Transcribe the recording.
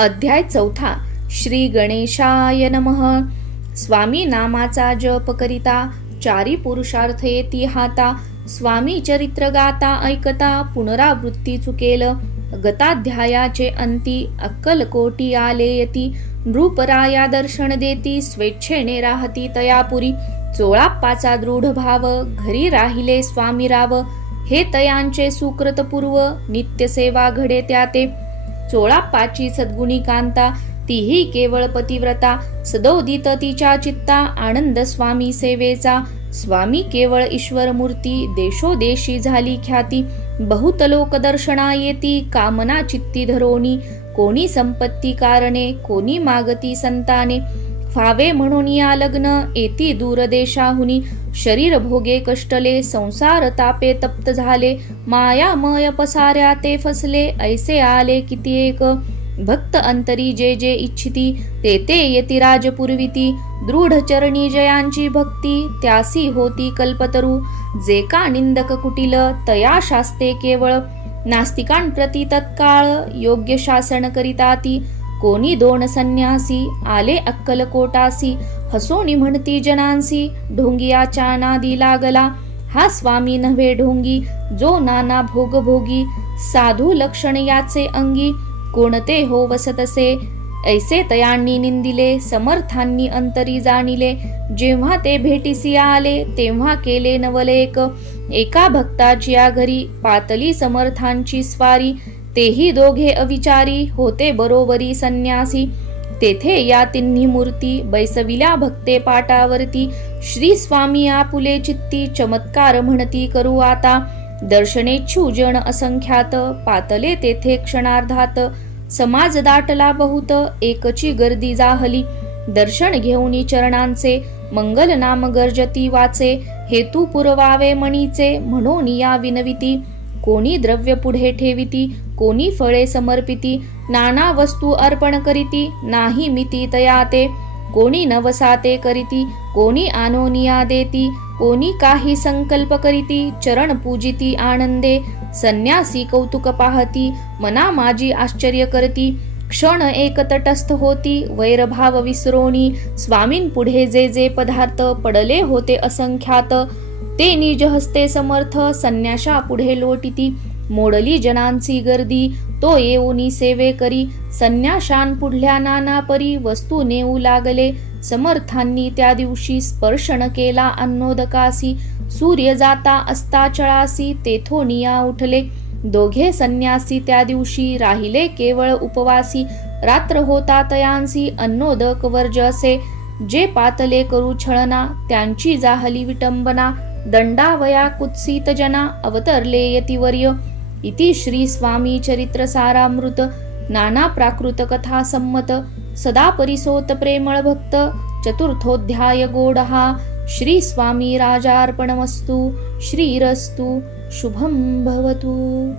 अध्याय 4. श्री गणेशाय नमः. स्वामी नामाचा जप करिता चारी पुरुषार्थ येती हाता. स्वामी चरित्र गाता ऐकता पुनरावृत्ती चुकेल. गताध्यायाचे अंती अक्कलकोटी आले यती. नृपराया दर्शन देती स्वेच्छेने राहती तयापुरी. चोळाप्पाचा दृढ भाव घरी राहिले स्वामी राव. हे तयांचे सुकृत पूर्व नित्य सेवा घडे त्या ते. चोळाप्पाची सद्गुणी कांता तीही केवळ पतिव्रता. सदोदित तिच्या चित्ता आनंद स्वामी सेवेचा. स्वामी केवळ ईश्वर मूर्ती देशोदेशी झाली ख्याती. बहुत लोक दर्शना येती कामना चित्ती धरोनी. कोणी संपत्ती कारणे कोणी मागती संताने. फावे म्हणून या लग्न येती दूरदेशाहुनी. शरीर भोगे कष्टले संसार तापे तप्त झाले. मायामय पसाऱ्या ते फसले ऐसे आले किती एक. भक्त अंतरी जे जे इच्छिती ते ते येती राजपुरविती. दृढ चरणी जयांची भक्ती त्यासी होती कल्पतरू. जे का निंदक कुटिल तया शास्ते केवळ. नास्तिकांप्रती तत्काळ योग्य शासन करिता ती. कोणी दोन संन्यासी आले अक्कलकोटासी. हसोनी म्हणती जनांसी ढोंगियाच्या नादी लागला. हा स्वामी नव्हे ढोंगी जो नाना भोगभोगी. साधू लक्षण याचे अंगी कोणते हो वसतसे. ऐसे तयांनी निंदिले समर्थांनी अंतरी जाणिले. जेव्हा ते भेटीसी आले तेव्हा केले नवलेक. एका भक्ताची या घरी पातली समर्थांची स्वारी. तेही दोघे अविचारी होते बरोबरी संन्यासी. तेथे या तिन्ही मूर्ती बैसविल्या भक्ते पाटावरती. श्री स्वामी आपुले चित्ती चमत्कार म्हणती करू आता. दर्शनेच्छू जन असंख्यात पातले तेथे क्षणार्धात. समाज दाटला बहुत एकची गर्दी जाहली. दर्शन घेऊनी चरणांचे मंगल नाम गर्जती वाचे. हेतू पुरवावे मणीचे म्हणून या विनविती. कोणी द्रव्य पुढे ठेविती कोणी फळे समर्पिती. नाना वस्तू अर्पण करीती नाही मिती तया ते. कोणी नवसाते करीती कोणी आनोनिया देती. कोणी काही संकल्प करीती चरण पूजिती आनंदे. संन्यासी कौतुक पाहती मना माझी आश्चर्य करती. क्षण एक तटस्थ होती वैरभाव विसरोनी. स्वामीं पुढे जे जे पदार्थ पडले होते असंख्यात. ते निज हस्ते समर्थ संन्याशा पुढे लोटिती. मोडली जनांची गर्दी तो येऊनी सेवे करी. संन्याशान पुढल्या नाना परी वस्तू नेऊ लागले. समर्थांनी त्या दिवशी स्पर्शन केला अन्नोदकासी. सूर्य जाता अस्ताचळासी तेथोनिया उठले. दोघे संन्यासी त्या दिवशी राहिले केवळ उपवासी. रात्र होता तयांसी अन्नोदक वर्ज असे. जे पातले करू छळना त्यांची जाहली विटंबना. दंडावया कुत्सित जना अवतरले यतिवर्य. इति श्री स्वामी चरित्र सारामृत. नाना प्राकृत कथा संमत. सदा परिसोत प्रेमळ भक्त. चतुर्थोध्याय गोडहा. श्री स्वामी राजार्पणमस्तु. श्रीरस्तु शुभं भवतु.